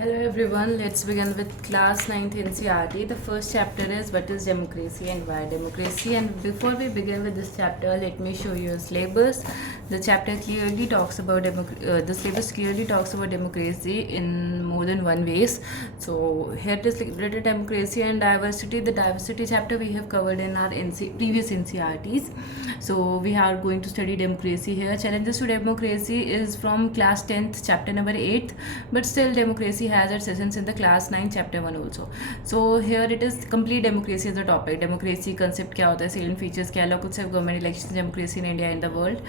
Hello everyone, let's begin with class 9th NCERT. The first chapter is what is democracy and why democracy. And before we begin with this chapter, let me show you a syllabus. The chapter clearly talks about the syllabus clearly talks about democracy in more than one ways. So here it is written democracy and diversity. The diversity chapter we have covered in our previous NCERTs. So we are going to study democracy here. Challenges to democracy is from class 10th chapter number 8, but still democracy has its essence in the class 9 chapter 1 also. So here it is complete democracy as a topic. Democracy concept क्या होता है, salient features क्या, locals have government elections, democracy in India and the world.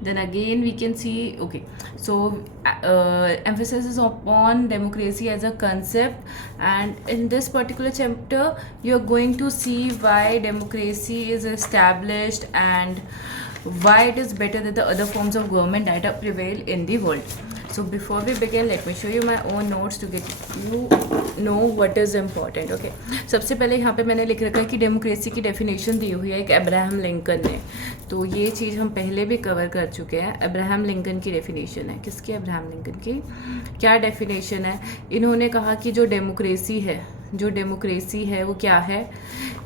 Then again we can see, okay, so emphasis is upon democracy as a concept, and in this particular chapter you are going to see why democracy is established and why it is better than the other forms of government that prevail in the world. So before we begin, let me show you my own notes to get you know what is important. Okay, सबसे पहले यहाँ पे मैंने लिख रखा है कि democracy की डेफिनेशन दी हुई है एक अब्राहम लिंकन ने. तो ये चीज़ हम पहले भी कवर कर चुके हैं. अब्राहम लिंकन की डेफिनेशन है. किसकी? अब्राहम लिंकन की. क्या डेफिनेशन है? इन्होंने कहा कि जो डेमोक्रेसी है वो क्या है?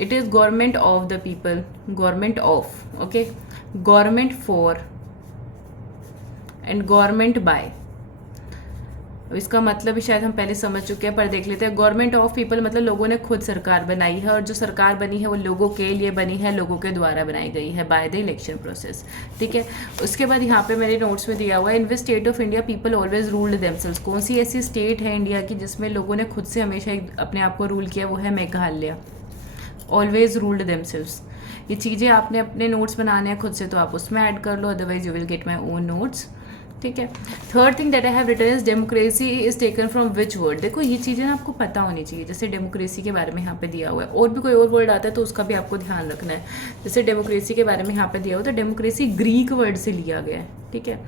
It is government of the people, government of, okay, government for and government by. इसका मतलब भी शायद हम पहले समझ चुके हैं, पर देख लेते हैं. गवर्नमेंट ऑफ पीपल मतलब लोगों ने खुद सरकार बनाई है, और जो सरकार बनी है वो लोगों के लिए बनी है, लोगों के द्वारा बनाई गई है बाय द इलेक्शन प्रोसेस. ठीक है. उसके बाद यहाँ पे मेरे नोट्स में दिया हुआ है, in which state of India people always ruled themselves. कौन सी ऐसी स्टेट है इंडिया की जिसमें लोगों ने खुद से हमेशा अपने आप को रूल किया? वो है मेघालय. Always ruled themselves. ये चीज़ें आपने अपने नोट्स बनाने हैं खुद से, तो आप उसमें ऐड कर लो, otherwise you will get my own notes. ठीक है. Third thing that I have written is democracy is taken from which word. देखो ये चीज़ें ना आपको पता होनी चाहिए. जैसे डेमोक्रेसी के बारे में यहाँ पे दिया हुआ है, और भी कोई और वर्ड आता है तो उसका भी आपको ध्यान रखना है. जैसे डेमोक्रेसी के बारे में यहाँ पे दिया हुआ, तो डेमोक्रेसी ग्रीक वर्ड से लिया गया है. ठीक है.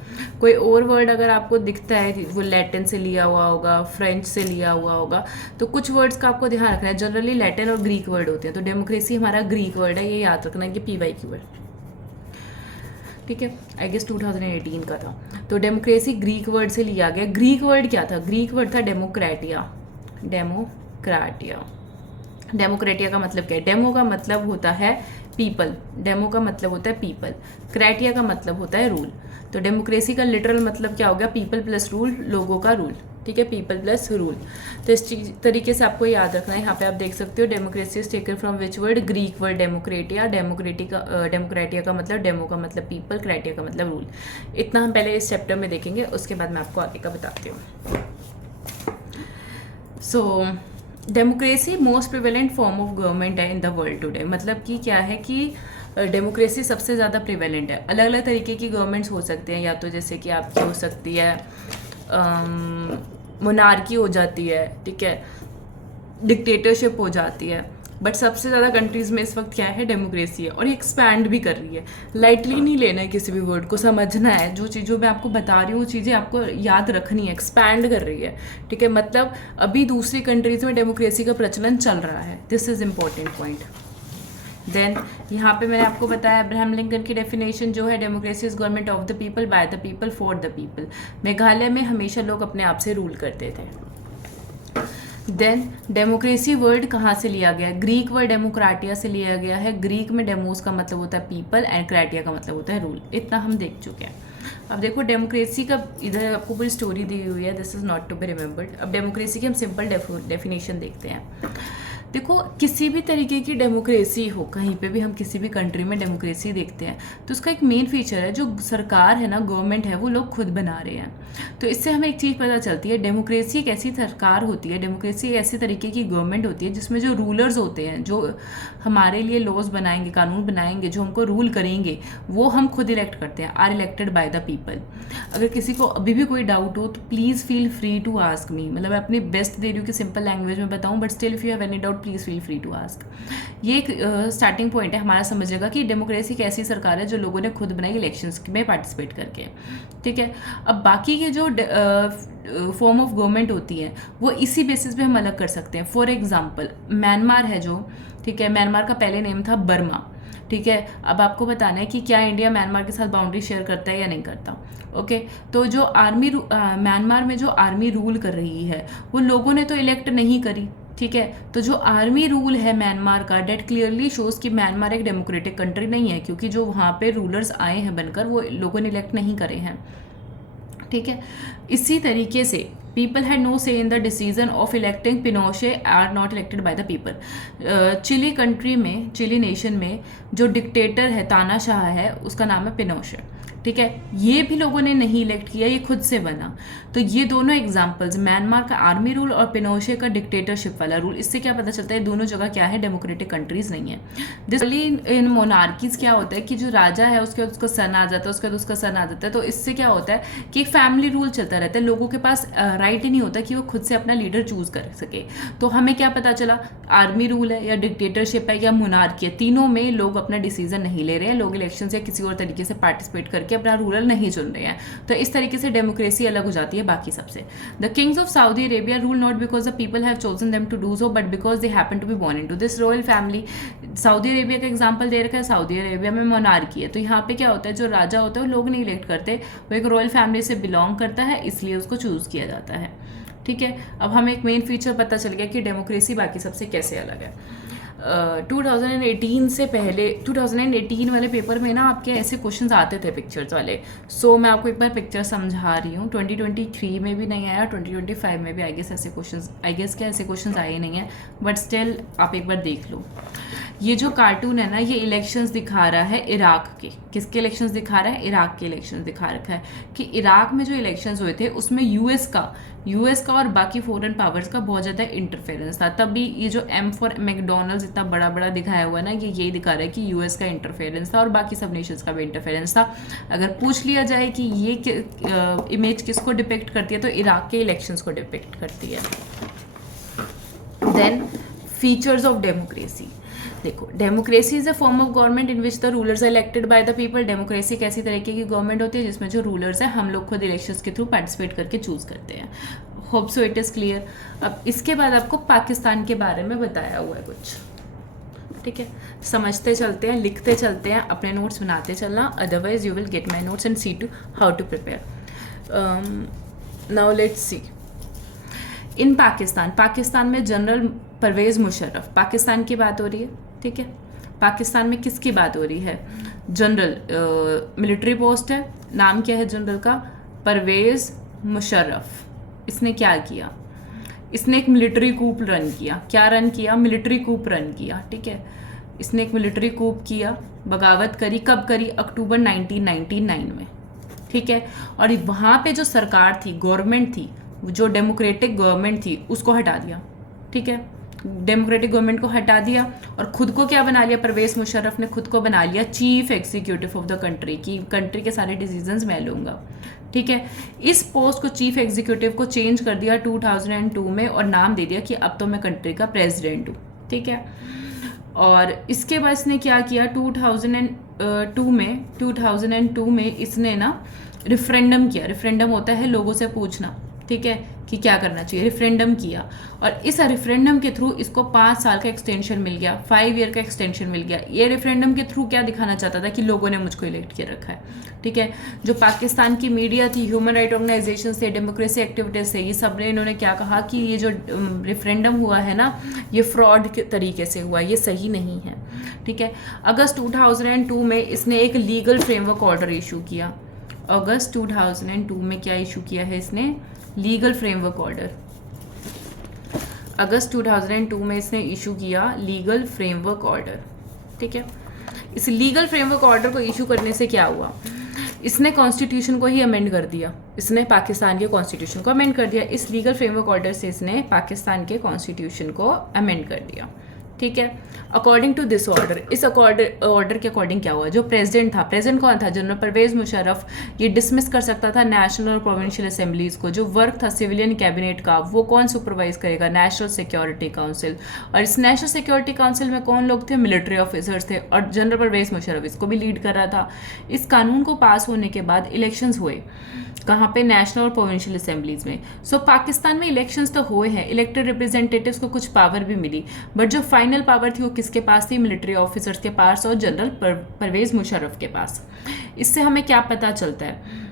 कोई और वर्ड अगर आपको दिखता है वो लैटिन से लिया हुआ होगा, फ्रेंच से लिया हुआ होगा, तो कुछ वर्ड्स का आपको ध्यान रखना है. जनरली लैटिन और ग्रीक वर्ड होते हैं, तो डेमोक्रेसी हमारा ग्रीक वर्ड है, ये याद रखना है कि PY की वर्ड. ठीक है. आई गेस 2018 का था. तो डेमोक्रेसी ग्रीक वर्ड से लिया गया. ग्रीक वर्ड क्या था? ग्रीक वर्ड था डेमोक्रेटिया. डेमोक्रेटिया का मतलब क्या है? डेमो का मतलब होता है पीपल. डेमो का मतलब होता है पीपल. क्रेटिया का मतलब होता है रूल. तो डेमोक्रेसी का लिटरल मतलब क्या हो गया? पीपल प्लस रूल, लोगों का रूल. ठीक है. People plus rule. तो इस तरीके से आपको याद रखना है. यहाँ पे आप देख सकते हो democracy is taken from which word? Greek word demokratia. Demokratia का मतलब डेमो का मतलब पीपल, क्रेटिया का मतलब रूल. इतना हम पहले इस चैप्टर में देखेंगे, उसके बाद मैं आपको आगे का बताती हूँ. So democracy most prevalent form of government है इन द वर्ल्ड टुडे. मतलब कि क्या है कि डेमोक्रेसी सबसे ज़्यादा प्रिवेलेंट है. अलग अलग तरीके की गवर्नमेंट्स हो सकते हैं, या तो जैसे कि आपकी हो सकती है मोनार्की हो जाती है, ठीक है, डिक्टेटरशिप हो जाती है, बट सबसे ज़्यादा कंट्रीज़ में इस वक्त क्या है? डेमोक्रेसी है. और ये एक्सपैंड भी कर रही है. लाइटली नहीं लेना है किसी भी वर्ड को, समझना है. जो चीज़ों मैं आपको बता रही हूँ वो चीज़ें आपको याद रखनी है. एक्सपैंड कर रही है. ठीक है. मतलब अभी दूसरी कंट्रीज़ में डेमोक्रेसी का प्रचलन चल रहा है. This is important point. Then यहाँ पे मैंने आपको बताया अब्राहम लिंकन की डेफिनेशन जो है, democracy is government of the people, bye the people, for the people. Meghalaya में हमेशा लोग अपने आप से रूल करते थे. देन डेमोक्रेसी वर्ड कहाँ से लिया गया? ग्रीक वर्ड डेमोक्राटिया से लिया गया है. ग्रीक में डेमोस का मतलब होता है पीपल एंड क्राटिया का मतलब होता है रूल. इतना हम देख चुके हैं. अब देखो डेमोक्रेसी का इधर आपको पूरी स्टोरी दी हुई है. This is not to be remembered. अब डेमोक्रेसी की हम सिंपल डेफिनेशन देखते हैं. देखो किसी भी तरीके की डेमोक्रेसी हो, कहीं पे भी हम किसी भी कंट्री में डेमोक्रेसी देखते हैं, तो उसका एक मेन फीचर है, जो सरकार है ना, गवर्नमेंट है, वो लोग खुद बना रहे हैं. तो इससे हमें एक चीज़ पता चलती है, डेमोक्रेसी एक ऐसी सरकार होती है, डेमोक्रेसी एक ऐसी तरीके की गवर्नमेंट होती है जिसमें जो रूलर्स होते हैं, जो हमारे लिए लॉज बनाएंगे, कानून बनाएंगे, जो हमको रूल करेंगे, वो हम खुद इलेक्ट करते हैं, are elected by the people. अगर किसी को अभी भी कोई डाउट हो तो please feel free to ask me. मतलब मैं अपनी बेस्ट दे रही हूँ कि सिंपल लैंग्वेज में बताऊँ, but still if you have any doubt please feel free to ask. ये एक स्टार्टिंग पॉइंट है हमारा समझेगा कि डेमोक्रेसी एक ऐसी सरकार है जो लोगों ने खुद बनाई इलेक्शंस में पार्टिसिपेट करके. ठीक है. अब बाकी के जो फॉर्म ऑफ गवर्नमेंट होती है वो इसी बेसिस पे हम अलग कर सकते हैं. फॉर एग्जांपल म्यांमार है जो, ठीक है, म्यांमार का पहले नेम था बर्मा. ठीक है। अब आपको बताना है कि क्या इंडिया म्यांमार के साथ बाउंड्री शेयर करता है या नहीं करता। ओके, तो जो म्यांमार में जो आर्मी रूल कर रही है वो लोगों ने तो इलेक्ट नहीं करी, ठीक है। तो जो आर्मी रूल है म्यांमार का, डेट क्लियरली शोज कि म्यांमार एक डेमोक्रेटिक कंट्री नहीं है, क्योंकि जो वहाँ पे रूलर्स आए हैं बनकर वो लोगों ने इलेक्ट नहीं करे हैं, ठीक है। इसी तरीके से people had no say in the decision of electing Pinochet are not elected by the people। Chile country में, चिली नेशन में जो डिक्टेटर है, तानाशाह है, उसका नाम है पिनोशे, ठीक है। ये भी लोगों ने नहीं इलेक्ट किया, ये खुद से बना। तो ये दोनों एग्जांपल्स, म्यांमार का आर्मी रूल और पिनोशे का डिक्टेटरशिप वाला रूल, इससे क्या पता चलता है दोनों जगह क्या है, डेमोक्रेटिक कंट्रीज नहीं है। दिसली इन मोनार्कीज क्या होता है कि जो राजा है उसके बाद उसका सन आ जाता है, उसके बाद उसका सन आ जाता है। तो इससे क्या होता है कि एक फैमिली रूल चलता रहता है, लोगों के पास राइट ही नहीं होता कि वो खुद से अपना लीडर चूज कर सके। तो हमें क्या पता चला, आर्मी रूल है या डिक्टेटरशिप है या मोनार्की है, तीनों में लोग अपना डिसीजन नहीं ले रहे हैं, लोग इलेक्शन या किसी और तरीके से पार्टिसिपेट करके अपना रूलर नहीं चुन रहे हैं। तो इस तरीके से डेमोक्रेसी अलग हो जाती है बाकी सबसे। The kings of Saudi Arabia rule not because the people have chosen them to do so, but because they happen to be born into this royal family. Saudi Arabia का एग्जांपल दे रखा है, सऊदी अरेबिया में monarchy है। तो यहाँ पे क्या होता है, जो राजा होता है वो लोग नहीं इलेक्ट करते, वो एक रॉयल फैमिली से बिलोंग करता है, इसलिए उसको चूज किया जाता है, ठीक है। अब हमें एक मेन फीचर पता चल गया कि डेमोक्रेसी बाकी सबसे कैसे अलग है। 2018 से पहले 2018 वाले पेपर में ना आपके ऐसे क्वेश्चंस आते थे पिक्चर्स वाले। सो मैं आपको एक बार पिक्चर समझा रही हूँ। 2023 में भी नहीं आया, 2025 में भी आई गेस ऐसे क्वेश्चंस आए नहीं हैं, बट स्टिल आप एक बार देख लो। ये जो कार्टून है ना, ये इलेक्शंस दिखा रहा है इराक के। किसके इलेक्शंस दिखा रहा है? इराक के इलेक्शंस दिखा रखा है कि इराक में जो इलेक्शंस हुए थे उसमें यूएस का और बाकी फॉरेन पावर्स का बहुत ज़्यादा इंटरफेरेंस था। तब भी ये जो एम फॉर मैकडोनल्ड्स इतना बड़ा बड़ा दिखाया हुआ है ना, ये यही दिखा रहा है कि यूएस का इंटरफेरेंस था और बाकी सब नेशंस का भी इंटरफेरेंस था। अगर पूछ लिया जाए कि ये इमेज किसको डिपिक्ट करती है, तो इराक के इलेक्शंस को डिपिक्ट करती है। Then features of democracy. देखो, democracy is a form of government in which the rulers are elected by the people. Democracy एक ऐसी तरीके की गवर्नमेंट होती है जिसमें जो रूलर्स है हम लोग खुद इलेक्शंस के थ्रू पार्टिसिपेट करके चूज करते हैं। Hope so it is clear. अब इसके बाद आपको पाकिस्तान के बारे में बताया हुआ है कुछ, ठीक है। समझते चलते हैं, लिखते चलते हैं, अपने नोट्स बनाते चलना, otherwise you will get my notes and see to how to prepare. Now let's see. In Pakistan में जनरल परवेज मुशर्रफ, पाकिस्तान की बात हो रही है, ठीक है। पाकिस्तान में किसकी बात हो रही है? जनरल, मिलिट्री पोस्ट है, नाम क्या है जनरल का? परवेज मुशर्रफ। इसने क्या किया? इसने एक मिलिट्री कूप रन किया। क्या रन किया? मिलिट्री कूप रन किया, ठीक है। इसने एक मिलिट्री कूप किया, बगावत करी। कब करी? अक्टूबर 1999 में, ठीक है। और वहाँ पे जो सरकार थी, गवर्नमेंट थी, जो डेमोक्रेटिक गवर्नमेंट थी, उसको हटा दिया, ठीक है। डेमोक्रेटिक गवर्नमेंट को हटा दिया और खुद को क्या बना लिया? परवेज मुशर्रफ ने खुद को बना लिया chief executive of the country, की कंट्री के सारे डिसीजंस मैं लूँगा, ठीक है। इस पोस्ट को, चीफ एग्जीक्यूटिव को चेंज कर दिया 2002 में और नाम दे दिया कि अब तो मैं कंट्री का प्रेसिडेंट हूँ, ठीक है। और इसके बाद इसने क्या किया? 2002 में इसने ना रेफरेंडम किया। रेफरेंडम होता है लोगों से पूछना, ठीक है, कि क्या करना चाहिए। रेफरेंडम किया और इस रेफरेंडम के थ्रू इसको 5 साल का एक्सटेंशन मिल गया, 5 ईयर का एक्सटेंशन मिल गया। ये रेफरेंडम के थ्रू क्या दिखाना चाहता था? कि लोगों ने मुझको इलेक्ट किया रखा है, ठीक है। जो पाकिस्तान की मीडिया थी, ह्यूमन राइट ऑर्गेनाइजेशन थे, डेमोक्रेसी एक्टिविटीज थे, ये सब ने इन्होंने क्या कहा कि ये जो रेफरेंडम हुआ है ना, ये फ्रॉड के तरीके से हुआ, ये सही नहीं है, ठीक है। अगस्त 2002 में इसने एक लीगल फ्रेमवर्क ऑर्डर इशू किया। अगस्त 2002 में क्या इशू किया है इसने? Legal framework order. अगस्त 2002 में इसने इशू किया लीगल फ्रेमवर्क ऑर्डर, ठीक है। इस लीगल फ्रेमवर्क ऑर्डर को इशू करने से क्या हुआ? इसने कॉन्स्टिट्यूशन को ही अमेंड कर दिया। इसने पाकिस्तान के कॉन्स्टिट्यूशन को अमेंड कर दिया। इस लीगल फ्रेमवर्क ऑर्डर से इसने पाकिस्तान के कॉन्स्टिट्यूशन को अमेंड कर दिया, ठीक है। अकॉर्डिंग टू दिस ऑर्डर, इस ऑर्डर के अकॉर्डिंग क्या हुआ? जो प्रेसिडेंट था, प्रेसिडेंट कौन था? जनरल परवेज मुशर्रफ। ये डिसमिस कर सकता था नेशनल और प्रोविंशियल असेंबलीज को। जो वर्क था सिविलियन कैबिनेट का, वो कौन सुपरवाइज करेगा? National security council. और इस नेशनल सिक्योरिटी काउंसिल में कौन लोग थे? मिलिट्री ऑफिसर्स थे और जनरल परवेज मुशर्रफ इसको भी लीड कर रहा था। इस कानून को पास होने के बाद इलेक्शंस हुए। कहाँ पे, नेशनल और प्रोविंशियल असेंबलीज में। सो पाकिस्तान में इलेक्शंस तो हुए हैं, इलेक्टेड रिप्रेजेंटेटिव्स को कुछ पावर भी मिली, बट जो फाइनल पावर थी वो किसके पास थी, मिलिट्री ऑफिसर्स के पास और जनरल परवेज मुशर्रफ के पास। इससे हमें क्या पता चलता है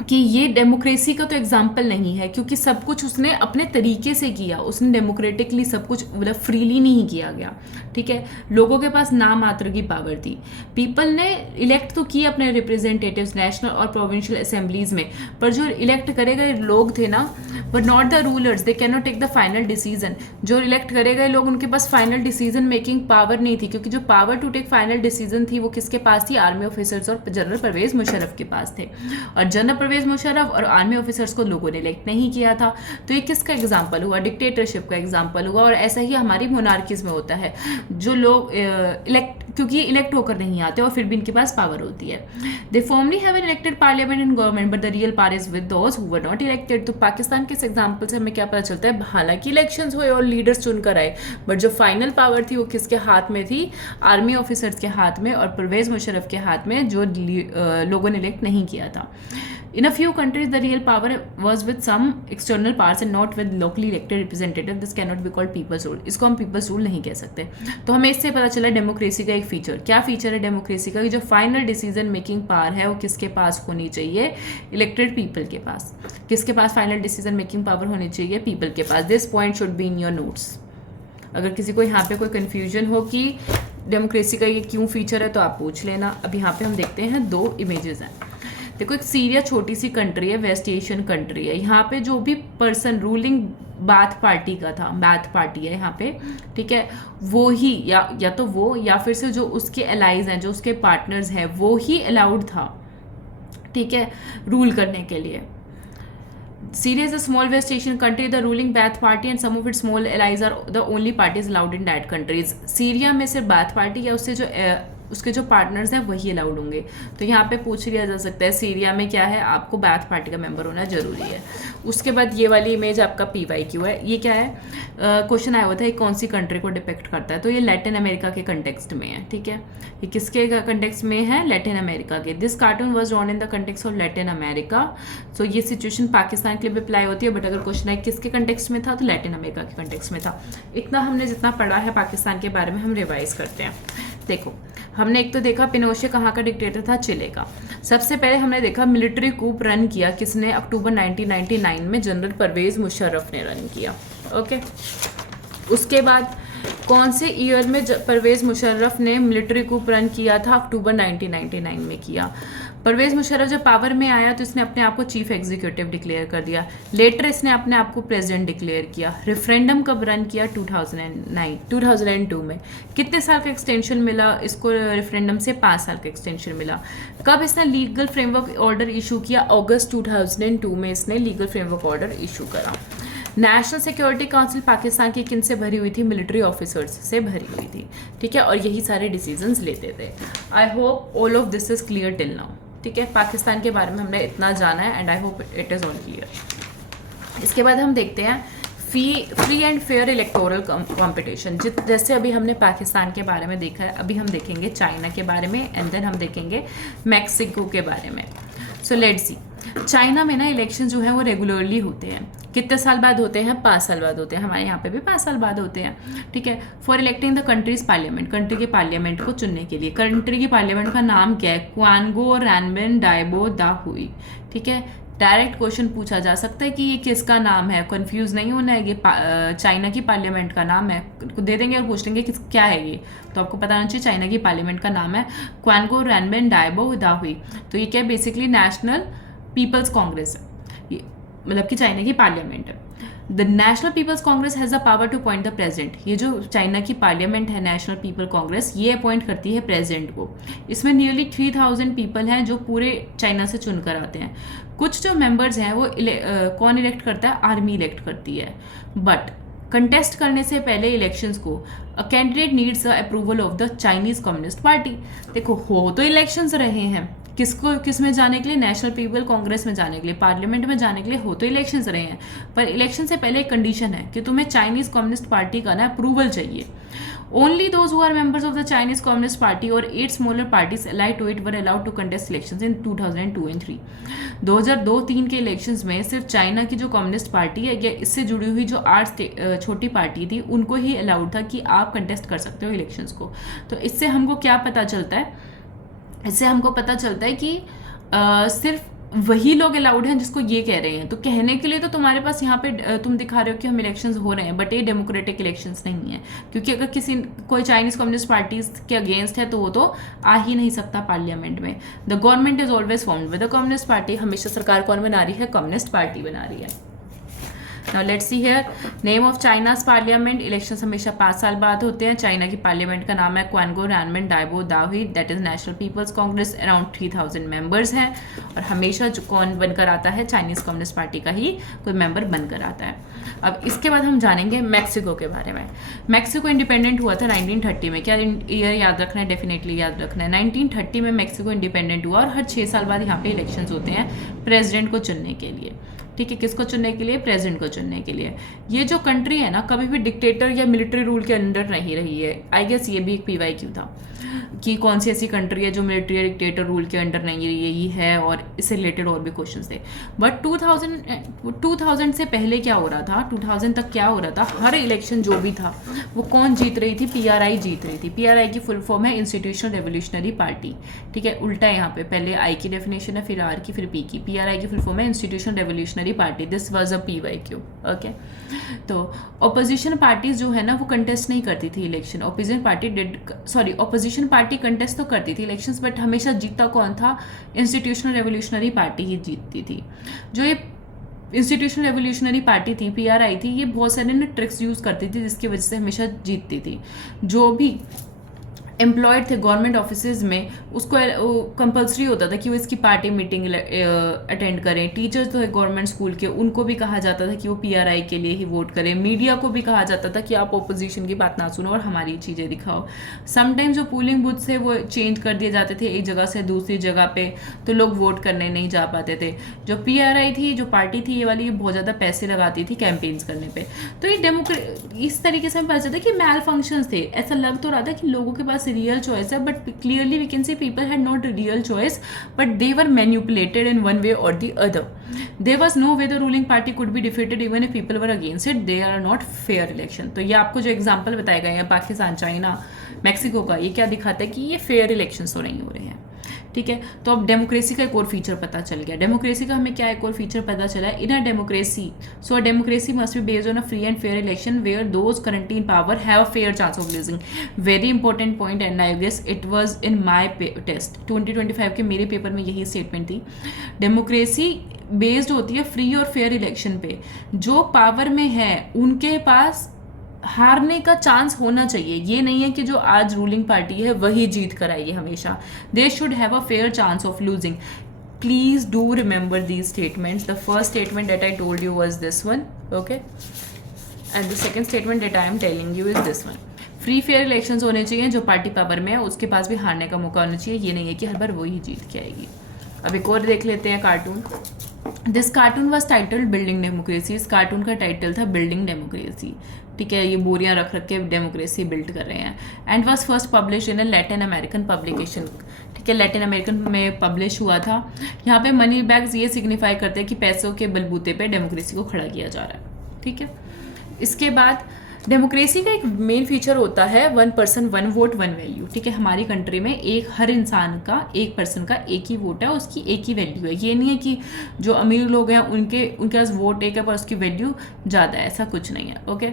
कि ये डेमोक्रेसी का तो एग्जाम्पल नहीं है, क्योंकि सब कुछ उसने अपने तरीके से किया, उसने डेमोक्रेटिकली सब कुछ मतलब फ्रीली नहीं किया गया, ठीक है। लोगों के पास नाम मात्र की पावर थी, पीपल ने इलेक्ट तो किए अपने रिप्रेजेंटेटिव्स नेशनल और प्रोविंशियल असेंबलीज में, पर जो इलेक्ट करे गए लोग थे ना, but not the rulers, they can not take the final decision. जो इलेक्ट करे गए लोग, उनके पास फाइनल डिसीजन मेकिंग पावर नहीं थी, क्योंकि जो power to take final decision थी वो किसके पास थी, आर्मी ऑफिसर्स और जनरल परवेज मुशर्रफ के पास थे। और जनरल परवेज मुशर्रफ और आर्मी ऑफिसर्स को लोगों ने इलेक्ट नहीं किया था। तो ये किसका एग्जाम्पल हुआ, डिक्टेटरशिप का एग्जाम्पल हुआ। और ऐसा ही हमारी मोनार्कीज में होता है, जो लोग इलेक्ट, क्योंकि ये इलेक्ट होकर नहीं आते और फिर भी इनके पास पावर होती है। They formally have an elected parliament and government, but the real power is with those who were not elected. तो पाकिस्तान के इस एग्जाम्पल से हमें क्या पता चलता है, हालांकि इलेक्शंस हुए और लीडर्स चुनकर आए, बट जो फाइनल पावर थी वो किसके हाथ में थी, आर्मी ऑफिसर्स के हाथ में और परवेज मुशर्रफ के हाथ में, जो लोगों ने इलेक्ट नहीं किया था। In a few countries, the real power was with some external powers and not with locally elected representative. This cannot be called people's rule. इसको हम people's rule नहीं कह सकते। तो हमें इससे पता चला डेमोक्रेसी का एक फीचर, क्या फीचर है डेमोक्रेसी का, कि जो फाइनल डिसीजन मेकिंग पावर है वो किसके पास होनी चाहिए, इलेक्टेड पीपल के पास। किसके पास फाइनल डिसीजन मेकिंग पावर होनी चाहिए, पीपल के पास। This point should be in your notes. अगर किसी को यहाँ पे कोई कन्फ्यूजन हो कि डेमोक्रेसी का ये क्यों फीचर है तो आप पूछ लेना। अब यहाँ पे हम देखते हैं 2 इमेजेस हैं। देखो, एक सीरिया छोटी सी कंट्री है, वेस्ट एशियन कंट्री है। यहाँ पे जो भी पर्सन रूलिंग बाथ पार्टी का था, बाथ पार्टी है यहाँ पे, ठीक है, वो ही या तो वो या फिर से जो उसके एलाइज हैं, जो उसके पार्टनर्स हैं, वो ही अलाउड था, ठीक है, रूल करने के लिए। Syria is a small West Asian country. The ruling Baath party and some of its small allies are the only parties allowed in that countries. Syria में सिर्फ बाथ पार्टी या उसके जो पार्टनर्स हैं वही अलाउड होंगे। तो यहाँ पे पूछ लिया जा सकता है सीरिया में क्या है, आपको बाथ पार्टी का मेंबर होना जरूरी है। उसके बाद ये वाली इमेज आपका PYQ है। ये क्या है, क्वेश्चन आया हुआ था, ये कौन सी कंट्री को डिपेक्ट करता है, तो ये लैटिन अमेरिका के कंटेक्स्ट में है, ठीक है। ये किसके कंटेक्स्ट में है, लैटिन अमेरिका के। This cartoon was drawn in the context of Latin America. So ये सिचुएशन पाकिस्तान के लिए भी अप्लाई होती है, बट अगर क्वेश्चन है किसके कंटेक्स्ट में था, तो लैटिन अमेरिका के कंटेक्स्ट में था। इतना हमने जितना पढ़ा है पाकिस्तान के बारे में हम रिवाइज करते हैं। देखो, हमने एक तो देखा पिनोशे कहाँ का डिक्टेटर था, चिले का। सबसे पहले हमने देखा मिलिट्री कूप रन किया किसने, अक्टूबर 1999 में जनरल परवेज मुशर्रफ ने रन किया, ओके। उसके बाद कौन से ईयर में परवेज मुशर्रफ ने मिलिट्री कूप रन किया था, अक्टूबर 1999 में किया। परवेज मुशर्रफ जब पावर में आया तो इसने अपने आप को चीफ एग्जीक्यूटिव डिक्लेयर कर दिया। लेटर इसने अपने आप को प्रेसिडेंट डिक्लेयर किया। रेफरेंडम कब रन किया, 2002 में। कितने साल का एक्सटेंशन मिला इसको रेफरेंडम से, 5 साल का एक्सटेंशन मिला। कब इसने लीगल फ्रेमवर्क ऑर्डर इशू किया, अगस्त 2002 में इसने लीगल फ्रेमवर्क ऑर्डर इशू करा। नेशनल सिक्योरिटी काउंसिल पाकिस्तान की किन से भरी हुई थी, मिलिट्री ऑफिसर्स से भरी हुई थी, ठीक है, और यही सारे डिसीजंस लेते थे। I hope all of this is clear till now, ठीक है। पाकिस्तान के बारे में हमने इतना जाना है and I hope it is all clear. इसके बाद हम देखते हैं free and fair electoral competition. जैसे अभी हमने पाकिस्तान के बारे में देखा है, अभी हम देखेंगे चाइना के बारे में एंड देन हम देखेंगे मैक्सिको के बारे में। सो लेट्स सी, चाइना में ना इलेक्शन जो है वो रेगुलरली होते हैं। कितने साल बाद होते हैं, 5 साल बाद होते हैं। हमारे यहाँ पे भी 5 साल बाद होते हैं, ठीक है। For electing the countries parliament, country के पार्लियामेंट को चुनने के लिए। कंट्री की पार्लियामेंट का नाम क्या है, क्वानगो रैनबिन डाइबो दा हुई, ठीक है। डायरेक्ट क्वेश्चन पूछा जा सकता है कि ये किसका नाम है, कंफ्यूज नहीं होना है, ये चाइना की पार्लियामेंट का नाम है। दे देंगे और पूछ लेंगे कि क्या है ये, तो आपको पता होना चाहिए चाइना की पार्लियामेंट का नाम है क्वानगो रैनबिन डाइबो दा हुई। तो ये क्या है, बेसिकली नेशनल पीपल्स कांग्रेस है, मतलब कि चाइना की पार्लियामेंट है। The national people's congress has the power to appoint the president. ये जो चाइना की पार्लियामेंट है नेशनल पीपल कांग्रेस, ये अपॉइंट करती है प्रेसिडेंट को। इसमें नियरली 3000 पीपल हैं जो पूरे चाइना से चुनकर आते हैं। कुछ जो मेंबर्स हैं वो कौन इलेक्ट करता है, आर्मी इलेक्ट करती है। बट कंटेस्ट करने से पहले इलेक्शंस को a candidate needs the approval of the Chinese communist party. देखो, हो तो इलेक्शंस रहे हैं, किस में जाने के लिए, नेशनल पीपल कांग्रेस में जाने के लिए, पार्लियामेंट में जाने के लिए हो तो इलेक्शंस रहे हैं, पर इलेक्शन से पहले एक कंडीशन है कि तुम्हें चाइनीज कम्युनिस्ट पार्टी का ना अप्रूवल चाहिए. Only those who are members of the Chinese Communist Party or 8 smaller parties allied to it were allowed to contest elections in 2002 and 3. 2002-3 के इलेक्शंस में सिर्फ चाइना की जो कम्युनिस्ट पार्टी है या इससे जुड़ी हुई जो 8 छोटी पार्टी थी उनको ही अलाउड था कि आप कंटेस्ट कर सकते हो इलेक्शंस को. तो इससे हमको क्या पता चलता है, इससे हमको पता चलता है कि सिर्फ वही लोग अलाउड हैं जिसको ये कह रहे हैं. तो कहने के लिए तो तुम्हारे पास यहाँ पे तुम दिखा रहे हो कि हम इलेक्शंस हो रहे हैं, बट ये डेमोक्रेटिक इलेक्शंस नहीं है, क्योंकि अगर कोई चाइनीज कम्युनिस्ट पार्टीज के अगेंस्ट है तो वो तो आ ही नहीं सकता पार्लियामेंट में. The government is always formed with the communist party. हमेशा सरकार कौन बना रही है, कम्युनिस्ट पार्टी बना रही है. Now let's see here, name of China's parliament. Elections हमेशा 5 साल बाद होते हैं. चाइना की पार्लियामेंट का नाम है क्वानगो Renmin Daibiao Dahui, that is national people's congress. Around 3000 members हैं और हमेशा जो कौन बनकर आता है, चाइनीज कम्युनिस्ट पार्टी का ही कोई मेंबर बनकर आता है. अब इसके बाद हम जानेंगे मैक्सिको के बारे में. मैक्सिको इंडिपेंडेंट हुआ था 1930 में. क्या ईयर याद रखना है, डेफिनेटली याद रखना है. 1930 में मैक्सिको इंडिपेंडेंट हुआ और हर 6 साल बाद यहाँ पे इलेक्शंस होते हैं प्रेसिडेंट को चुनने के लिए. ठीक है, किसको चुनने के लिए, प्रेसिडेंट को चुनने के लिए. ये जो कंट्री है ना कभी भी डिक्टेटर या मिलिट्री रूल के अंडर नहीं रही है. आई गेस ये भी एक PYQ था कि कौन सी ऐसी कंट्री है जो मिलिट्री या डिक्टेटर रूल के अंडर नहीं रही है, और इससे रिलेटेड और भी क्वेश्चंस थे. बट 2000 से पहले क्या हो रहा था, 2000 तक क्या हो रहा था, हर इलेक्शन जो भी था वो कौन जीत रही थी, PRI जीत रही थी. PRI की फुल फॉर्म है इंस्टीट्यूशनल रेवोल्यूशनरी पार्टी. ठीक है, उल्टा है यहाँ पे, पहले आई की डेफिनेशन है, फिर आर की, फिर पी की. PRI की फुल फॉर्म है institutional revolutionary party. This was a PYQ. Okay, तो ऑपोजिशन पार्टीज जो है ना वो कंटेस्ट नहीं करती थी इलेक्शन. ऑपोजिशन पार्टी कंटेस्ट तो करती थी इलेक्शंस, बट हमेशा जीतता कौन था, इंस्टीट्यूशनल रेवोल्यूशनरी पार्टी ही जीतती थी. जो ये इंस्टीट्यूशनल रेवोल्यूशनरी पार्टी थी, PRI थी, ये बहुत सारे ट्रिक्स यूज़ करती थी जिसकी वजह से हमेशा जीतती थी. जो भी एम्प्लॉयड थे गवर्नमेंट ऑफिसेज में उसको कंपलसरी होता था कि वो इसकी पार्टी मीटिंग अटेंड करें. टीचर्स तो है गवर्नमेंट स्कूल के, उनको भी कहा जाता था कि वो PRI के लिए ही वोट करें. मीडिया को भी कहा जाता था कि आप ओपोजिशन की बात ना सुनो और हमारी चीज़ें दिखाओ. समटाइम्स जो पोलिंग बूथ थे वो चेंज कर दिए जाते थे एक जगह से दूसरी जगह पे, तो लोग वोट करने नहीं जा पाते थे. जो PRI थी, जो पार्टी थी ये वाली, ये बहुत ज़्यादा पैसे लगाती थी कैंपेन्स करने पर. तो ये इस तरीके से हमें पता चलता कि मैल फंक्शंस थे. ऐसा लग तो रहा था कि लोगों के पास real choice है, but clearly we can see people had not a real choice, but they were manipulated in one way or the other. There was no way the ruling party could be defeated even if people were against it. They are not fair election. तो ये आपको जो example बताए गए हैं Pakistan, China, Mexico का, ये क्या दिखाता है कि ये फेयर इलेक्शन तो नहीं हो रहे हैं. ठीक है, तो अब डेमोक्रेसी का एक और फीचर पता चल गया. डेमोक्रेसी का हमें क्या एक और फीचर पता चला है, in a democracy. So a democracy must be based on a free and fair election where those currently in power have a fair chance of losing. Very important point, and I guess it was in my test 2025 के मेरे paper में यही statement थी. Democracy based होती है free और fair election पे. जो पावर में है उनके पास हारने का चांस होना चाहिए. ये नहीं है कि जो आज रूलिंग पार्टी है वही जीत कर आएगी हमेशा. They should have a fair chance of losing. Please do remember these statements. The first statement that I told you was this one, okay, and the second statement that I am telling you is this one. Free fair elections होने चाहिए. जो party power में है उसके पास भी हारने का मौका होना चाहिए. ये नहीं है कि हर बार वही जीत के आएगी. अब एक और देख लेते हैं cartoon. This cartoon was titled building democracy. इस कार्टून का टाइटल था बिल्डिंग डेमोक्रेसी. ठीक है, ये बोरियां रख के डेमोक्रेसी बिल्ड कर रहे हैं. And was first publish in Latin American publication. ठीक है, लैटिन अमेरिकन में पब्लिश हुआ था. यहाँ पे मनी बैग्स ये सिग्निफाई करते हैं कि पैसों के बलबूते पे डेमोक्रेसी को खड़ा किया जा रहा है. ठीक है, इसके बाद डेमोक्रेसी का एक मेन फीचर होता है 1 पर्सन 1 वोट 1 वैल्यू. ठीक है, हमारी कंट्री में हर इंसान का, एक पर्सन का एक ही वोट है, उसकी एक ही वैल्यू है. ये नहीं है कि जो अमीर लोग हैं उनके पास वोट एक है पर उसकी वैल्यू ज़्यादा है, ऐसा कुछ नहीं है. ओके,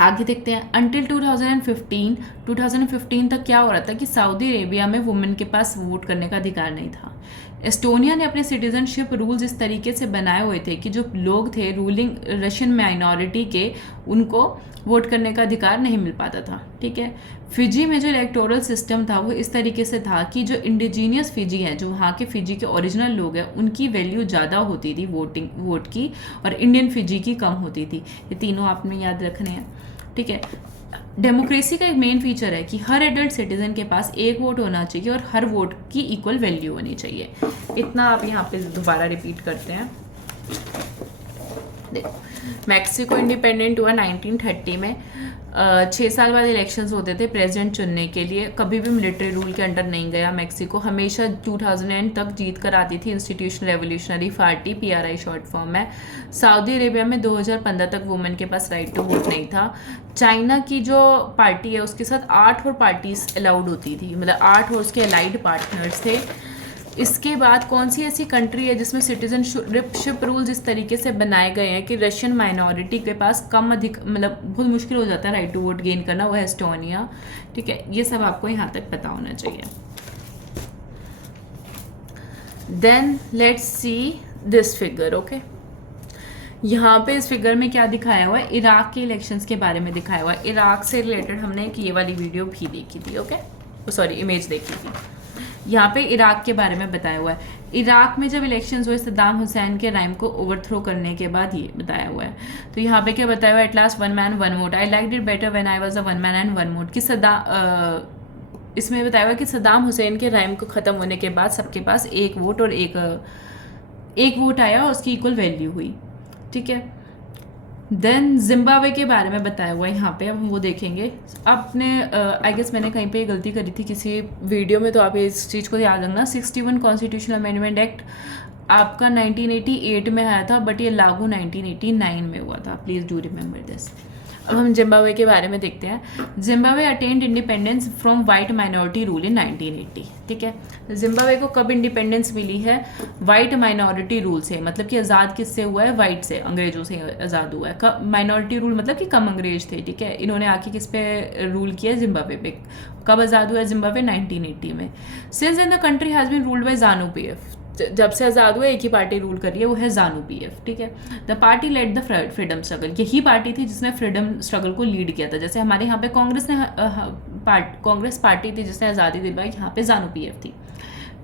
आगे देखते हैं. अंटिल 2015 तक क्या हो रहा था कि सऊदी अरेबिया में वुमेन के पास वोट करने का अधिकार नहीं था. एस्टोनिया ने अपने सिटीजनशिप रूल्स इस तरीके से बनाए हुए थे कि जो लोग थे रूलिंग रशियन माइनॉरिटी के, उनको वोट करने का अधिकार नहीं मिल पाता था. ठीक है, फिजी में जो इलेक्टोरल सिस्टम था वो इस तरीके से था कि जो इंडिजीनियस फिजी हैं, जो वहाँ के फिजी के ओरिजिनल लोग हैं, उनकी वैल्यू ज़्यादा होती थी वोट की, और इंडियन फिजी की कम होती थी. ये तीनों आपने याद रखने हैं. ठीक है। डेमोक्रेसी का एक मेन फीचर है कि हर एडल्ट सिटीजन के पास एक वोट होना चाहिए और हर वोट की इक्वल वैल्यू होनी चाहिए। इतना आप यहाँ पे दोबारा रिपीट करते हैं। देखो, मैक्सिको इंडिपेंडेंट हुआ 1930 में। 6 साल बाद इलेक्शंस होते थे प्रेसिडेंट चुनने के लिए। कभी भी मिलिट्री रूल के अंडर नहीं गया मैक्सिको, हमेशा 2000 तक जीत कर आती थी institutional revolutionary party, PRI short form है। सऊदी अरेबिया में 2015 तक वुमेन के पास राइट टू वोट नहीं था। चाइना की जो पार्टी है उसके साथ 8 और पार्टीज अलाउड होती थी, मतलब 8 और उसके अलाइड पार्टनर्स थे। इसके बाद कौन सी ऐसी कंट्री है जिसमें सिटीजनशिप रूल्स इस तरीके से बनाए गए हैं कि रशियन माइनॉरिटी के पास कम अधिक मतलब बहुत मुश्किल हो जाता है राइट टू वोट गेन करना, वो है एस्टोनिया। ठीक है, ये सब आपको यहाँ तक पता होना चाहिए। Then let's see this figure. Okay, यहाँ पे इस फिगर में क्या दिखाया हुआ है, इराक के इलेक्शंस के बारे में दिखाया हुआ है। इराक से रिलेटेड हमने एक ये वाली वीडियो भी देखी थी। ओके, सॉरी इमेज देखी थी। यहाँ पे इराक के बारे में बताया हुआ है। इराक में जब इलेक्शंस हुए सद्दाम हुसैन के राइम को ओवरथ्रो करने के बाद ये बताया हुआ है। तो यहाँ पे क्या बताया हुआ है, at last one man one vote, I like it better when I was a one man and one vote. कि इसमें बताया हुआ कि सद्दाम हुसैन के राइम को ख़त्म होने के बाद सबके पास एक वोट और एक वोट आया, उसकी इक्वल वैल्यू हुई। ठीक है। देन जिम्बाब्वे के बारे में बताया हुआ है यहाँ पे, अब हम वो देखेंगे। आपने आई गेस मैंने कहीं पे गलती करी थी किसी वीडियो में, तो आप इस चीज़ को याद रखना। 61 कॉन्स्टिट्यूशनल अमेंडमेंट एक्ट आपका 1988 में आया था, बट ये लागू 1989 में हुआ था। Please do remember this. अब हम जिम्बाब्वे के बारे में देखते हैं। Zimbabwe attend independence from white minority rule in 1980। ठीक है, जिम्बाब्वे को कब इंडिपेंडेंस मिली है, वाइट माइनॉरिटी रूल से। मतलब कि आज़ाद किससे हुआ है, वाइट से, अंग्रेजों से आज़ाद हुआ है। माइनॉरिटी रूल मतलब कि कम अंग्रेज थे। ठीक है, इन्होंने आके किस पे रूल किया, जिम्बाब्वे पे। कब आज़ाद हुआ है जिम्बाब्वे, 1980 में। Since in the country has been ruled by ZANU PF, जब से आज़ाद हुआ एक ही पार्टी रूल कर रही है, वो है ज़ानू PF। ठीक है, the party led the freedom struggle, यही पार्टी थी जिसने फ्रीडम स्ट्रगल को लीड किया था। जैसे हमारे यहाँ पे कांग्रेस पार्टी थी जिसने आज़ादी दिलवाई, यहाँ पे ज़ानू PF थी।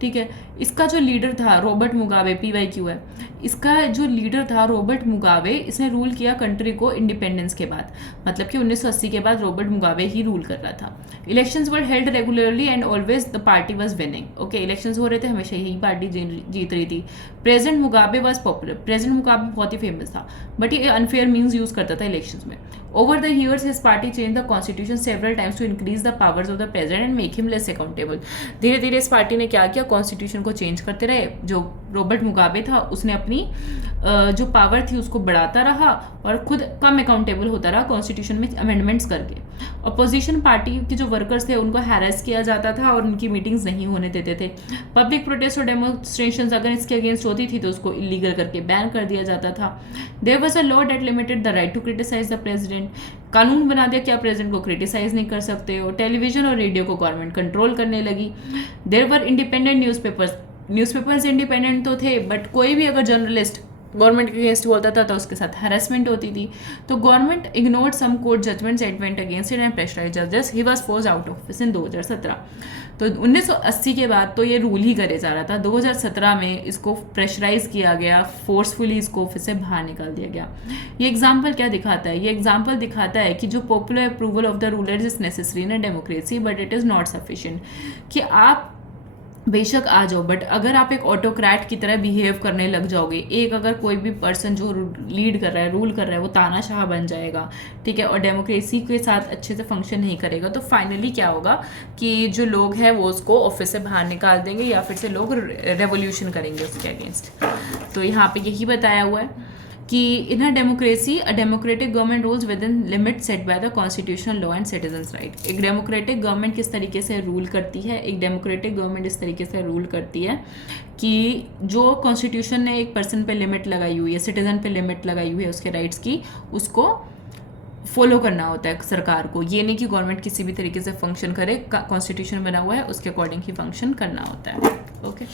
ठीक है, इसका जो लीडर था रॉबर्ट मुगाबे, PYQ है, इसका जो लीडर था रॉबर्ट मुगाबे, इसने रूल किया कंट्री को इंडिपेंडेंस के बाद। मतलब कि 1980 के बाद रॉबर्ट मुगाबे ही रूल कर रहा था। Elections were held regularly and always the party was winning. Okay, elections हो रहे थे, हमेशा यही पार्टी जीत रही थी। President Mugabe was popular, president Mugabe बहुत ही फेमस था, बट ये अनफेयर मीन्स यूज करता था इलेक्शंस में। Over the years his party change the constitution several times to increase the powers of the president and make him less accountable. धीरे धीरे इस पार्टी ने क्या किया, कॉन्स्टिट्यूशन को चेंज करते रहे। जो रॉबर्ट मुगाबे था उसने अपनी जो पावर थी उसको बढ़ाता रहा और खुद कम अकाउंटेबल होता रहा कॉन्स्टिट्यूशन में अमेंडमेंट्स करके। अपोजिशन पार्टी के जो वर्कर्स थे उनको हैरेस किया जाता था और उनकी मीटिंग्स नहीं होने देते थे। पब्लिक प्रोटेस्ट और डेमोन्स्ट्रेशंस अगर इसके अगेंस्ट होती थी तो उसको इलीगल करके बैन कर दिया जाता था। There was a law that limited the right to criticise the president, कानून बना दिया कि आप प्रेसिडेंट को क्रिटिसाइज नहीं कर सकते हो। टेलीविजन और रेडियो को गवर्नमेंट कंट्रोल करने लगी। There were independent newspapers independent तो थे, बट कोई भी अगर जर्नलिस्ट गवर्नमेंट के अगेंस्ट बोलता था तो उसके साथ हैरेसमेंट होती थी। तो government ignored some court judgments and went against it and pressurized जजेस। He was forced out of office in 2017। तो 1980 के बाद तो ये रूल ही करे जा रहा था। 2017 में इसको प्रेशराइज किया गया, फोर्सफुली इसको ऑफिस से बाहर निकाल दिया गया। ये एग्जाम्पल क्या दिखाता है, ये एग्जाम्पल दिखाता है कि जो popular approval of the rulers is necessary in a democracy but it is not sufficient. कि आप बेशक आ जाओ, बट अगर आप एक ऑटोक्रेट की तरह बिहेव करने लग जाओगे, एक अगर कोई भी पर्सन जो लीड कर रहा है, रूल कर रहा है, वो तानाशाह बन जाएगा। ठीक है, और डेमोक्रेसी के साथ अच्छे से फंक्शन नहीं करेगा, तो फाइनली क्या होगा कि जो लोग हैं वो उसको ऑफिस से बाहर निकाल देंगे या फिर से लोग रेवोल्यूशन करेंगे उसके अगेंस्ट। तो यहाँ पे यही बताया हुआ है कि in a democracy a democratic government rules within limit set by the constitutional law and citizens right. एक डेमोक्रेटिक गवर्नमेंट किस तरीके से रूल करती है, एक डेमोक्रेटिक गवर्नमेंट इस तरीके से रूल करती है कि जो कॉन्स्टिट्यूशन ने एक पर्सन पे लिमिट लगाई हुई है, सिटीजन पे लिमिट लगाई हुई है उसके राइट्स की, उसको फॉलो करना होता है सरकार को। ये नहीं कि गवर्नमेंट किसी भी तरीके से फंक्शन करे, कॉन्स्टिट्यूशन बना हुआ है उसके अकॉर्डिंग ही फंक्शन करना होता है। ओके,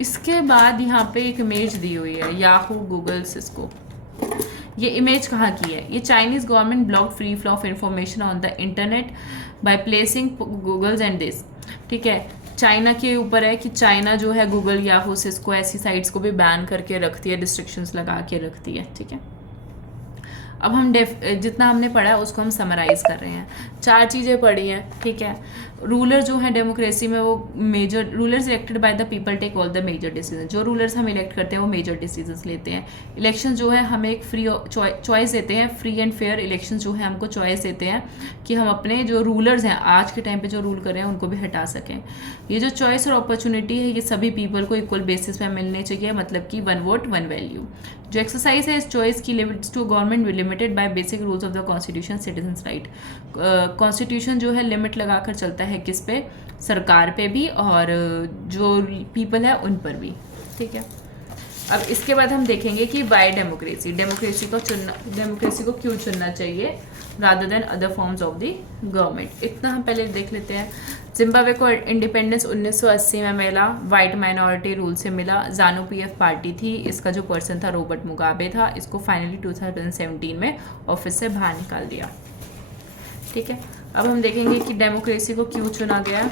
इसके बाद यहाँ पे एक इमेज दी हुई है याहू गूगल सिस्को। ये इमेज कहाँ की है, ये Chinese government block free flow of information on the internet by placing Googles and this. ठीक है, चाइना के ऊपर है कि चाइना जो है गूगल याहू सिस्को ऐसी साइट्स को भी बैन करके रखती है, रिस्ट्रिक्शंस लगा के रखती है। ठीक है, अब हम जितना हमने पढ़ा उसको हम समराइज कर रहे हैं। 4 चीज़ें पढ़ी हैं, ठीक है। रूलर जो है डेमोक्रेसी में वो major rulers elected by the people take all the major decision. जो रूलर्स हम इलेक्ट करते हैं वो मेजर डिसीजंस लेते हैं। इलेक्शन जो है हमें एक फ्री चॉइस देते हैं, फ्री एंड फेयर इलेक्शन जो है हमको चॉइस देते हैं कि हम अपने जो रूलर्स हैं आज के टाइम पे जो रूल कर रहे हैं उनको भी हटा सकें। ये जो चॉइस और अपॉर्चुनिटी है ये सभी पीपल को इक्वल बेसिस पे मिलने चाहिए, मतलब कि 1 वोट 1 वैल्यू। जो एक्सरसाइज है इस चॉइस की लिमिट्स टू गवर्नमेंट भी limited by basic rules of the constitution citizens right. Constitution जो है लिमिट लगाकर चलता है किस पे, सरकार पे भी और जो पीपल है उन पर भी, ठीक है। अब इसके बाद हम देखेंगे कि वाई डेमोक्रेसी को क्यों चुनना चाहिए rather than other forms of the government. इतना हम पहले देख लेते हैं। जिम्बाब्वे को इंडिपेंडेंस 1980 में मिला, वाइट माइनॉरिटी रूल से मिला। जानु पीएफ पार्टी थी, इसका जो पर्सन था रॉबर्ट मुगाबे था। इसको फाइनली 2017 में ऑफिस से बाहर निकाल दिया, ठीक है। अब हम देखेंगे कि डेमोक्रेसी को क्यों चुना गया।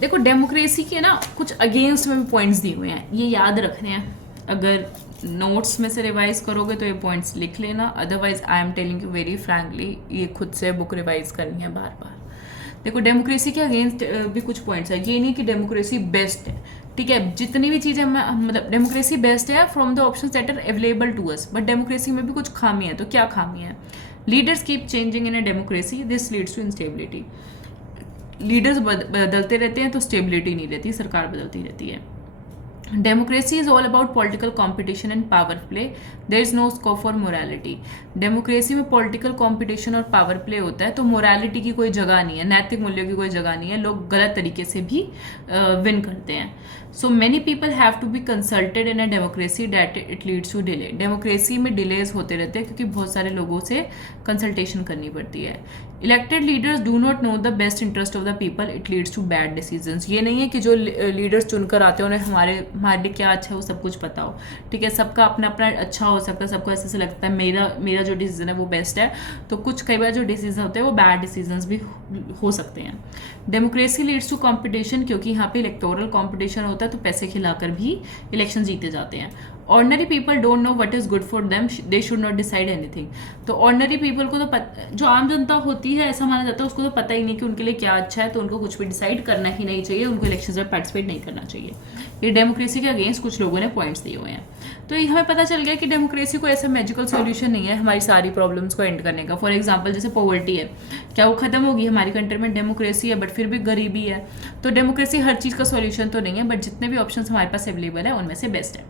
देखो डेमोक्रेसी के ना कुछ अगेंस्ट में भी पॉइंट्स दिए हुए हैं, ये याद रखने हैं। अगर नोट्स में से रिवाइज करोगे तो ये पॉइंट्स लिख लेना, otherwise I am telling you very frankly ये खुद से बुक रिवाइज करनी है बार बार। देखो डेमोक्रेसी के अगेंस्ट भी कुछ पॉइंट्स है। ये नहीं कि डेमोक्रेसी बेस्ट है, ठीक है। जितनी भी चीज़ें मतलब डेमोक्रेसी बेस्ट है from the options that are available to us, but democracy में भी कुछ खामी है। तो क्या खामी है? Leaders keep changing in a democracy, this leads to instability. Leaders बदलते रहते हैं तो स्टेबिलिटी नहीं रहती, सरकार बदलती रहती है। Democracy is all about political competition and power play, there is no scope for morality. Democracy में पॉलिटिकल कॉम्पिटिशन और पावर प्ले होता है तो मोरालिटी की कोई जगह नहीं है, नैतिक मूल्यों की कोई जगह नहीं है। लोग गलत तरीके से भी विन करते हैं। So many people have to be consulted in a democracy that it leads to delay. Democracy में डिलेज होते रहते हैं क्योंकि बहुत सारे लोगों से कंसल्टेशन करनी पड़ती है। Elected leaders do not know the best interest of the people, it leads to bad decisions. ये नहीं है कि जो लीडर्स चुनकर आते हैं उन्हें हमारे लिए क्या अच्छा है वो सब कुछ पता हो, ठीक है। सबका अपना अपना अच्छा हो सकता है, सबको ऐसे लगता है मेरा जो डिसीजन है वो बेस्ट है। तो कुछ कई बार जो डिसीजन होते हैं वो बैड डिसीजंस भी हो सकते हैं। डेमोक्रेसी लीड्स टू कॉम्पिटिशन, क्योंकि यहाँ पे इलेक्टोरल कॉम्पिटिशन होता है तो पैसे खिलाकर भी इलेक्शन जीते जाते हैं। Ordinary people don't know what is good for them, they should not decide anything. तो ऑर्डनरी पीपल को तो जो आम जनता होती है ऐसा माना जाता है उसको तो पता ही नहीं कि उनके लिए क्या अच्छा है, तो उनको कुछ भी डिसाइड करना ही नहीं चाहिए, उनको इलेक्शन में पार्टिसिपेट नहीं करना चाहिए। ये डेमोक्रेसी के अगेंस्ट कुछ लोगों ने पॉइंट्स दिए हुए हैं। तो ये हमें पता चल गया कि डेमोक्रेसी को ऐसा मैजिकल सॉल्यूशन नहीं है हमारी सारी प्रॉब्लम्स को एंड करने का। फॉर एग्जांपल जैसे पॉवर्टी है, क्या वो खत्म होगी? हमारी कंट्री में डेमोक्रेसी है बट फिर भी गरीबी है। तो डेमोक्रेसी हर चीज़ का सॉल्यूशन तो नहीं है, बट जितने भी ऑप्शन हमारे पास अवेलेबल है उनमें से बेस्ट है।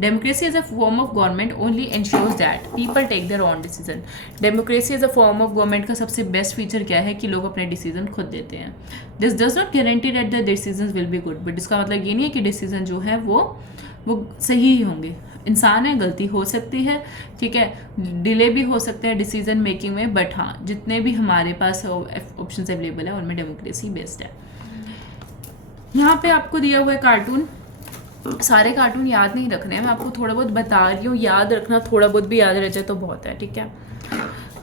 Democracy is a form of government only ensures that people take their own decision. Democracy is a form of government का सबसे बेस्ट फीचर क्या है कि लोग अपने डिसीजन खुद देते हैं। This does not guarantee that the decision will be good, but इसका मतलब ये नहीं है कि डिसीजन जो है वो सही ही होंगे। इंसान है, गलती हो सकती है, ठीक है, डिले भी हो सकते हैं डिसीजन मेकिंग में, बट हाँ जितने भी हमारे पास ऑप्शंस अवेलेबल है उनमें डेमोक्रेसी बेस्ट है। यहाँ पे आपको दिया हुआ है कार्टून, सारे कार्टून याद नहीं रखने हैं, मैं आपको थोड़ा बहुत बता रही हूँ, याद रखना, थोड़ा बहुत भी याद रह जाए तो बहुत है, ठीक है,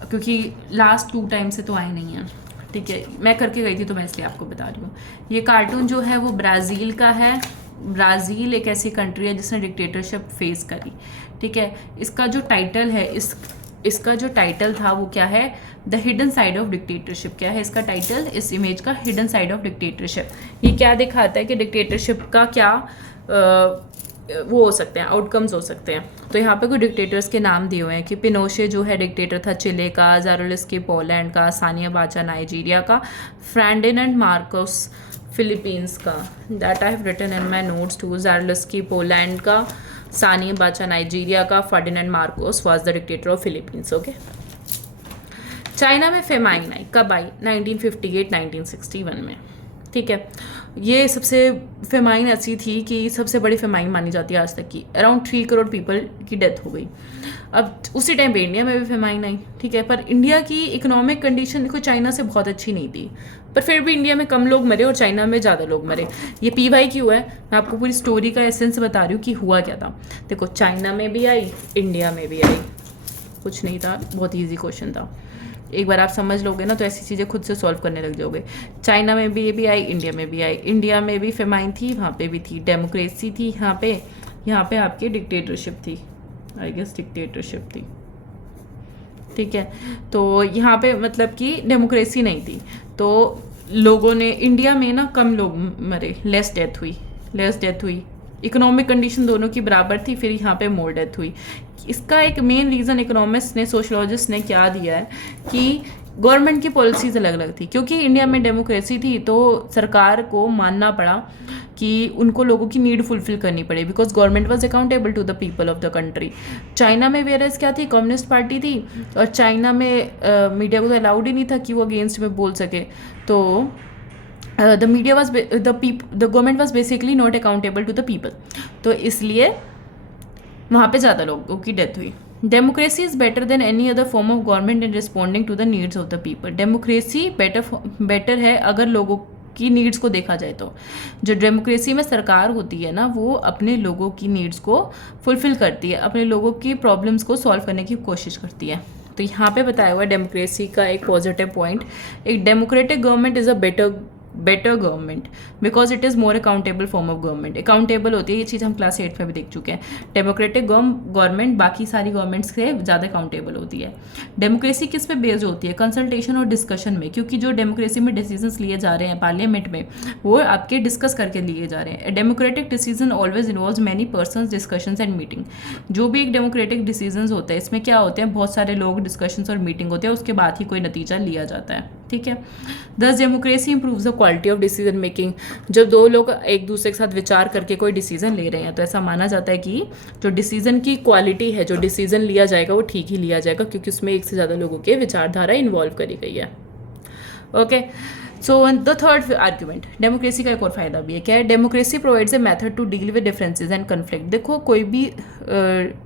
क्योंकि लास्ट 2 टाइम से तो आए नहीं हैं, ठीक है, मैं करके गई थी तो मैं इसलिए आपको बता रही हूँ। ये कार्टून जो है वो ब्राज़ील का है। ब्राज़ील एक ऐसी कंट्री है जिसने डिक्टेटरशिप फेस करी, ठीक है। इसका जो टाइटल है इसका जो टाइटल था वो क्या है? The hidden side of dictatorship. क्या है इसका टाइटल इस इमेज का? Hidden side of dictatorship. ये क्या दिखाता है कि डिक्टेटरशिप का क्या वो हो सकते हैं, आउटकम्स हो सकते हैं। तो यहाँ पे कुछ डिक्टेटर्स के नाम दिए हुए हैं कि पिनोशे जो है डिक्टेटर था चिले का, ज़ारोलिस्की पोलैंड का, सानिया बाचा नाइजीरिया का, फ्रैंडिनेंड मार्कोस फिलीपींस का, that I have written in my notes too. Jaruzelski Poland का, सानिया बाचा नाइजीरिया का, Ferdinand Marcos was the dictator of Philippines, okay. China में फेमाइन आई, कब आई? 1958-1961 में, ठीक है। ये सबसे फेमाइन ऐसी थी कि सबसे बड़ी फेमाइन मानी जाती है आज तक की। अराउंड 3 करोड़ पीपल की डेथ हो गई। अब उसी टाइम पे इंडिया में भी फेमाइन आई, ठीक है, पर इंडिया की इकोनॉमिक कंडीशन देखो चाइना से बहुत अच्छी नहीं थी, पर फिर भी इंडिया में कम लोग मरे और चाइना में ज़्यादा लोग मरे। ये PY क्यों है? मैं आपको पूरी स्टोरी का एसेंस बता रही हूँ कि हुआ क्या था। देखो चाइना में भी आई, इंडिया में भी आई, कुछ नहीं था, बहुत ईजी क्वेश्चन था। एक बार आप समझ लोगे ना तो ऐसी चीज़ें खुद से सॉल्व करने लग जाओगे। चाइना में भी ये भी आई, इंडिया में भी आई। इंडिया में भी फेमाइन थी, वहाँ पे भी थी। डेमोक्रेसी थी यहाँ पे आपकी डिक्टेटरशिप थी, आई गेस डिक्टेटरशिप थी, ठीक है। तो यहाँ पे मतलब कि डेमोक्रेसी नहीं थी, तो लोगों ने इंडिया में ना कम लोग मरे, लेस डेथ हुई, इकोनॉमिक कंडीशन दोनों की बराबर थी, फिर यहाँ पे मोर डेथ हुई। इसका एक मेन रीज़न इकोनॉमिस्ट ने, सोशलॉजिस्ट ने क्या दिया है कि गवर्नमेंट की पॉलिसीज़ अलग अलग थी। क्योंकि इंडिया में डेमोक्रेसी थी तो सरकार को मानना पड़ा कि उनको लोगों की नीड फुलफिल करनी पड़े, because government was accountable to the people of the country. China में वेयरएज क्या थी, कम्युनिस्ट पार्टी थी, और चाइना में मीडिया को तो अलाउड ही नहीं था कि वो अगेंस्ट में बोल सके। तो the media was the government was basically not accountable to the people, तो इसलिए वहाँ पे ज़्यादा लोगों की डेथ हुई। Democracy is better than any other form of government in responding to the needs of the people. Democracy better है अगर लोगों की नीड्स को देखा जाए तो। जो डेमोक्रेसी में सरकार होती है ना, वो अपने लोगों की नीड्स को फुलफिल करती है, अपने लोगों की प्रॉब्लम्स को सॉल्व करने की कोशिश करती है। तो यहाँ पे बताया हुआ है डेमोक्रेसी का एक पॉजिटिव पॉइंट, एक democratic government is a better government because it is more accountable form of government. Accountable होती है, ये चीज़ हम क्लास 8 में भी देख चुके हैं। डेमोक्रेटिक गवर्नमेंट बाकी सारी गवर्नमेंट्स से ज़्यादा अकाउंटेबल होती है। डेमोक्रेसी किस पे बेस्ड होती है, कंसल्टेशन और डिस्कशन में, क्योंकि जो डेमोक्रेसी में डिसीजंस लिए जा रहे हैं पार्लियामेंट में, वो आपके डिस्कस करके लिए जा रहे हैं। Democratic decision always involve many persons, discussions and meeting. जो भी एक डेमोक्रेटिक डिसीजंस होते हैं, इसमें क्या होते हैं, बहुत सारे लोग, डिस्कशंस और मीटिंग होते हैं, उसके बाद ही कोई नतीजा लिया जाता है, ठीक है। दस democracy improves the quality of decision making. जब दो लोग एक दूसरे के साथ विचार करके कोई डिसीजन ले रहे हैं, तो ऐसा माना जाता है कि जो डिसीजन की क्वालिटी है, जो डिसीजन लिया जाएगा वो ठीक ही लिया जाएगा, क्योंकि उसमें एक से ज़्यादा लोगों के विचारधारा इन्वॉल्व करी गई है। Okay, so the third argument, democracy का एक और फायदा भी है, क्या है, democracy provides a method to deal with differences and conflict. देखो कोई भी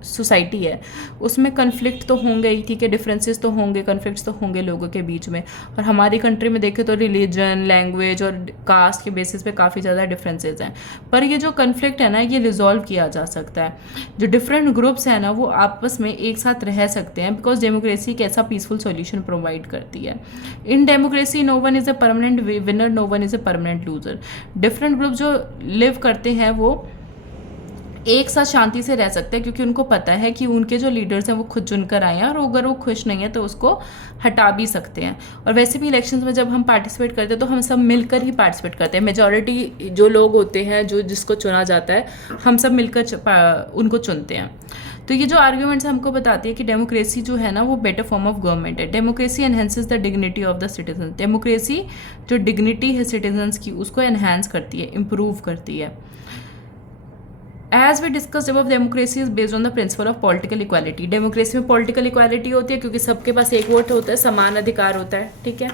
सोसाइटी है, उसमें कन्फ्लिक्ट तो होंगे ही, ठीक है, डिफरेंसेस तो होंगे, कन्फ्लिक्ट्स तो होंगे लोगों के बीच में। और हमारी कंट्री में देखें तो रिलीजन, लैंग्वेज और कास्ट के बेसिस पे काफ़ी ज़्यादा डिफरेंसेस हैं, पर ये जो कन्फ्लिक्ट है ना, ये रिजॉल्व किया जा सकता है। जो डिफरेंट ग्रुप्स हैं ना, वो आपस में एक साथ रह सकते हैं, बिकॉज डेमोक्रेसी एक ऐसा पीसफुल सोल्यूशन प्रोवाइड करती है। In democracy no one is a permanent winner, no one is a permanent loser. Different group जो लिव करते हैं वो एक साथ शांति से रह सकते हैं, क्योंकि उनको पता है कि उनके जो लीडर्स हैं वो खुद चुनकर आए हैं, और अगर वो खुश नहीं है तो उसको हटा भी सकते हैं। और वैसे भी इलेक्शंस में जब हम पार्टिसिपेट करते हैं तो हम सब मिलकर ही पार्टिसिपेट करते हैं। मेजॉरिटी जो लोग होते हैं, जो जिसको चुना जाता है, हम सब मिलकर उनको चुनते हैं। तो ये जो आर्ग्यूमेंट्स हमको बताती है कि डेमोक्रेसी जो है ना, वो बेटर फॉर्म ऑफ गवर्नमेंट है। Democracy enhances the dignity of the citizen. Democracy जो डिग्निटी है सिटीजन्स की, उसको एनहेंस करती है, इम्प्रूव करती है। As we discussed above, democracy is based on the principle of political equality. Democracy में पॉलिटिकल इक्वालिटी होती है, क्योंकि सबके पास एक वोट होता है, समान अधिकार होता है, ठीक है।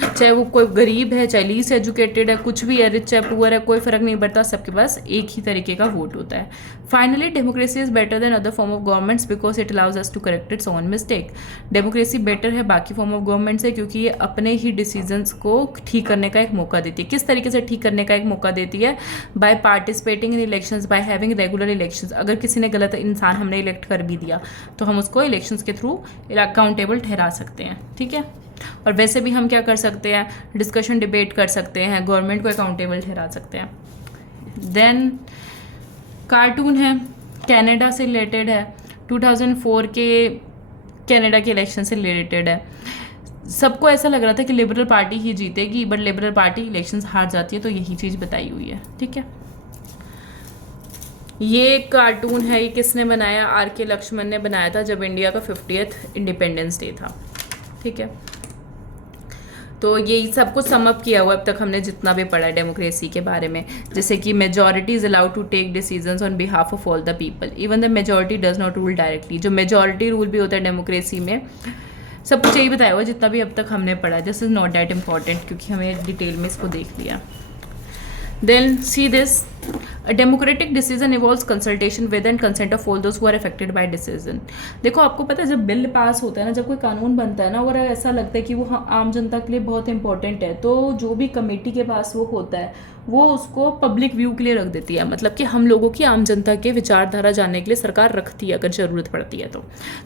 चाहे वो कोई गरीब है, चाहे लीस्ट एजुकेटेड है, कुछ भी है, रिच है, पुअर है, कोई फर्क नहीं पड़ता, सबके पास एक ही तरीके का वोट होता है। Finally, democracy is better than other form of governments because it allows us to correct its own mistake. Democracy better है बाकी फॉर्म ऑफ गवर्नमेंट से, क्योंकि ये अपने ही डिसीजंस को ठीक करने का एक मौका देती है। किस तरीके से ठीक करने का एक मौका देती है? By participating in elections, by having regular elections. अगर किसी ने गलत इंसान हमने इलेक्ट कर भी दिया, तो हम उसको इलेक्शंस के थ्रू अकाउंटेबल ठहरा सकते हैं, ठीक है। और वैसे भी हम क्या कर सकते हैं, डिस्कशन डिबेट कर सकते हैं, गवर्नमेंट को अकाउंटेबल ठहरा सकते हैं। देन कार्टून है, कनाडा से रिलेटेड है, 2004 के कनाडा के इलेक्शन से रिलेटेड है। सबको ऐसा लग रहा था कि लिबरल पार्टी ही जीतेगी, बट लिबरल पार्टी इलेक्शंस हार जाती है, तो यही चीज़ बताई हुई है, ठीक है। ये कार्टून है, ये किसने बनाया? आर.के. लक्ष्मण ने बनाया था, जब इंडिया का 50th इंडिपेंडेंस डे था, ठीक है। तो यही सब कुछ समअप किया हुआ अब तक हमने जितना भी पढ़ा है डेमोक्रेसी के बारे में, जैसे कि majority is allowed to take decisions on behalf of all the people, even the majority does not rule directly. जो मेजॉरिटी रूल भी होता है डेमोक्रेसी में, सब कुछ यही बताया हुआ जितना भी अब तक हमने पढ़ा। This is not that important, क्योंकि हमें डिटेल में इसको देख लिया। Then see this, a democratic decision involves consultation with and consent of all those who are affected by decision। देखो आपको पता है, जब बिल पास होता है ना, जब कोई कानून बनता है ना, और ऐसा लगता है कि वो आम जनता के लिए बहुत इंपॉर्टेंट है, तो जो भी कमेटी के पास वो होता है, वो उसको पब्लिक व्यू के लिए रख देती है। मतलब कि हम लोगों की, आम जनता के विचारधारा जानने के लिए सरकार रखती है, अगर ज़रूरत पड़ती है तो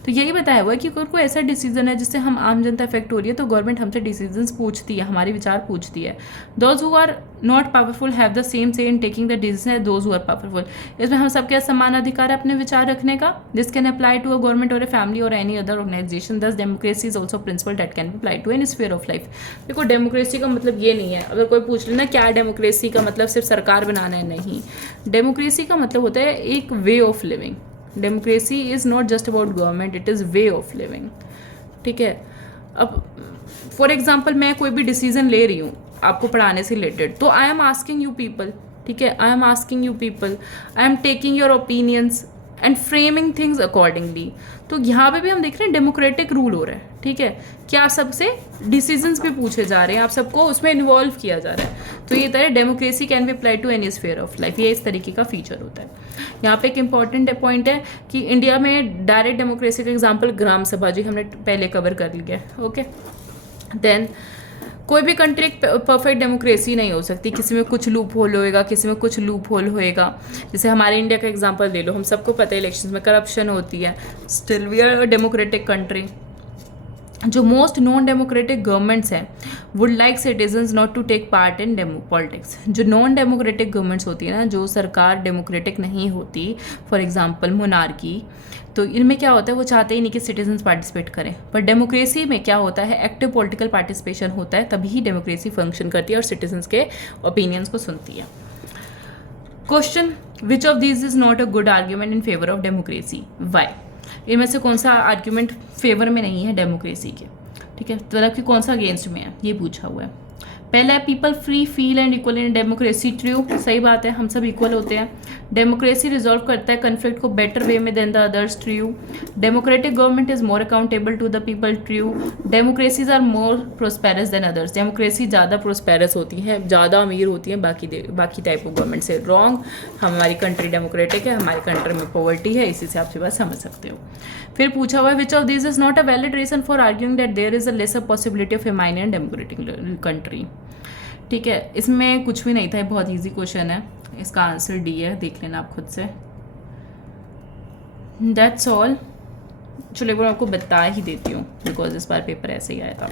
यही बताया हुआ है कि अगर कोई ऐसा डिसीजन है जिससे हम आम जनता इफेक्ट हो रही है, तो गवर्नमेंट हमसे डिसीजंस पूछती है, हमारे विचार पूछती है। Those who are not powerful have the same say in taking the decision है दोज हु आर पावरफुल। इसमें हम सबके समान अधिकार है अपने विचार रखने का। This can apply to a government और ए फैमिली और any other organisation. Thus democracy is also principle that can be apply to any sphere of life. देखो डेमोक्रेसी का मतलब ये नहीं है, अगर कोई पूछ लेना क्या डेमोक्रेसी का मतलब सिर्फ सरकार बनाना है, नहीं। डेमोक्रेसी का मतलब होता है एक way of living. Democracy is not just about government, it is way of living. ठीक है, अब फॉर एग्जाम्पल मैं कोई भी डिसीजन ले रही हूँ आपको पढ़ाने से रिलेटेड, तो I am asking you people, ठीक है, I am asking you people, I am taking your opinions and framing things accordingly. तो यहाँ पे भी हम देख रहे हैं डेमोक्रेटिक रूल हो रहा है। ठीक है, क्या आप सबसे डिसीजंस भी पूछे जा रहे हैं, आप सबको उसमें इन्वॉल्व किया जा रहा है। तो ये तरह democracy can be apply to any sphere of life, ये इस तरीके का फीचर होता है। यहाँ पे एक इंपॉर्टेंट पॉइंट है कि इंडिया में डायरेक्ट डेमोक्रेसी का एग्जाम्पल ग्राम सभा जी हमने पहले कवर कर लिया। ओके, देन कोई भी कंट्री एक परफेक्ट डेमोक्रेसी नहीं हो सकती, किसी में कुछ लूप होल होएगा, किसी में कुछ लूप होल होएगा। जैसे हमारे इंडिया का एग्जांपल ले लो, हम सबको पता है इलेक्शंस में करप्शन होती है, still we are a democratic country. जो मोस्ट नॉन डेमोक्रेटिक गवर्नमेंट्स हैं would like citizens not to take part in politics. जो नॉन डेमोक्रेटिक गवर्नमेंट्स होती है ना, जो सरकार डेमोक्रेटिक नहीं होती, फॉर एग्जांपल मोनार्की, तो इनमें क्या होता है वो चाहते ही नहीं कि सिटीजन्स पार्टिसिपेट करें। पर डेमोक्रेसी में क्या होता है, एक्टिव पॉलिटिकल पार्टिसिपेशन होता है, तभी ही डेमोक्रेसी फंक्शन करती है और सिटीजन्स के ओपिनियंस को सुनती है। Question, which of these is not a good argument in favour of democracy, why? इनमें से कौन सा आर्ग्यूमेंट फेवर में नहीं है डेमोक्रेसी के? ठीक है, मतलब कि कौन सा अगेंस्ट में है, ये पूछा हुआ है। पहला है people free feel and equal in democracy, true, सही बात है, हम सब इक्वल होते हैं। डेमोक्रेसी रिजॉल्व करता है कन्फ्लिक्ट को बेटर वे में than the others, true. Democratic government is more accountable to the people, true. Democracies are more prosperous than others, democracy ज़्यादा प्रोस्पेरस होती हैं, ज़्यादा अमीर होती हैं बाकी टाइप ऑफ गवर्नमेंट से, रॉन्ग। हमारी कंट्री डेमोक्रेटिक है, हमारी कंट्री में पॉवर्टी है, इसी से आप बात समझ सकते हो। फिर पूछा हुआ है which of this is not a valid reason for arguing that there is a lesser possibility of a mine and democratic country. ठीक है, इसमें कुछ भी नहीं था, बहुत इजी क्वेश्चन है, इसका आंसर डी है, देख लेना आप खुद से। That's all. चलो एक बार आपको बता ही देती हूँ, बिकॉज इस बार पेपर ऐसे ही आया था।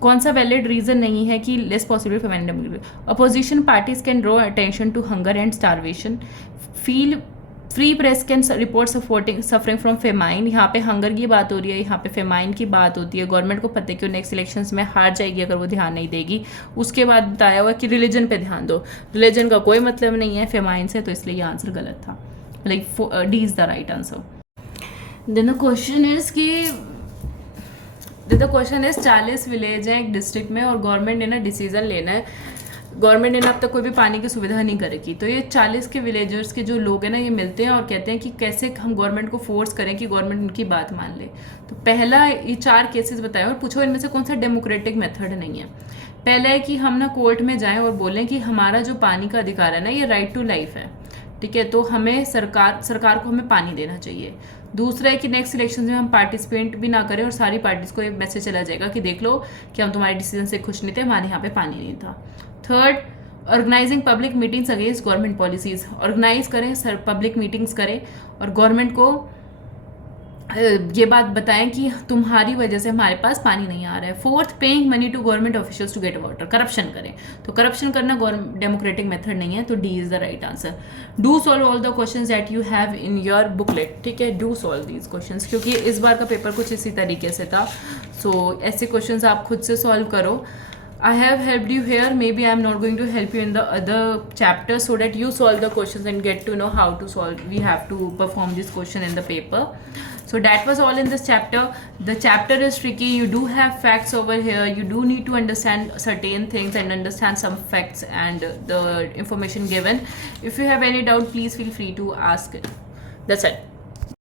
कौन सा वैलिड रीजन नहीं है कि less possible for man democracy? Opposition parties can draw attention to hunger and starvation, feel free press can report suffering from famine. यहाँ पे हंगर की बात हो रही है, यहाँ पे फेमाइन की बात होती है। गवर्नमेंट को पता है कि वो नेक्स्ट इलेक्शंस में हार जाएगी अगर वो ध्यान नहीं देगी। उसके बाद बताया हुआ कि रिलीजन पे ध्यान दो, रिलीजन का कोई मतलब नहीं है फेमाइन से, तो इसलिए ये आंसर गलत था, like D is the right answer. Then the question is 40 village हैं एक डिस्ट्रिक्ट में और गवर्नमेंट ने ना डिसीजन लेना है, गवर्नमेंट ने ना अब तक कोई भी पानी की सुविधा नहीं कर रखी। तो ये 40 के विलेजर्स के जो लोग हैं ना, ये मिलते हैं और कहते हैं कि कैसे हम गवर्नमेंट को फोर्स करें कि गवर्नमेंट उनकी बात मान ले। तो पहला ये 4 केसेस बताए और पूछो इनमें से कौन सा डेमोक्रेटिक मेथड नहीं है। पहला है कि हम ना कोर्ट में जाएं और बोलें कि हमारा जो पानी का अधिकार है ना, ये राइट टू लाइफ है, ठीक है, तो हमें सरकार को हमें पानी देना चाहिए। दूसरा है कि नेक्स्ट इलेक्शन में हम पार्टिसिपेट भी ना करें और सारी पार्टीज को एक मैसेज चला जाएगा कि देख लो कि हम तुम्हारे डिसीजन से खुश नहीं थे, हमारे यहाँ पे पानी नहीं था। Third, organising public meetings against government policies, organise करें, पब्लिक मीटिंग्स करें और गवर्नमेंट को ये बात बताएं कि तुम्हारी वजह से हमारे पास पानी नहीं आ रहा है। Fourth, paying money to government officials to get water, corruption करें। तो करप्शन करना डेमोक्रेटिक मेथड नहीं है, तो D is the right answer. Do solve all the questions that you have in your booklet, ठीक है, डू सॉल्व दीज क्वेश्चंस, क्योंकि इस बार का पेपर कुछ इसी तरीके से था। सो ऐसे क्वेश्चंस आप खुद से सॉल्व करो। I have helped you here, maybe I am not going to help you in the other chapters so that you solve the questions and get to know how to solve. We have to perform this question in the paper. So that was all in this chapter. The chapter is tricky, you do have facts over here, you do need to understand certain things and understand some facts and the information given. If you have any doubt, please feel free to ask it. That's it.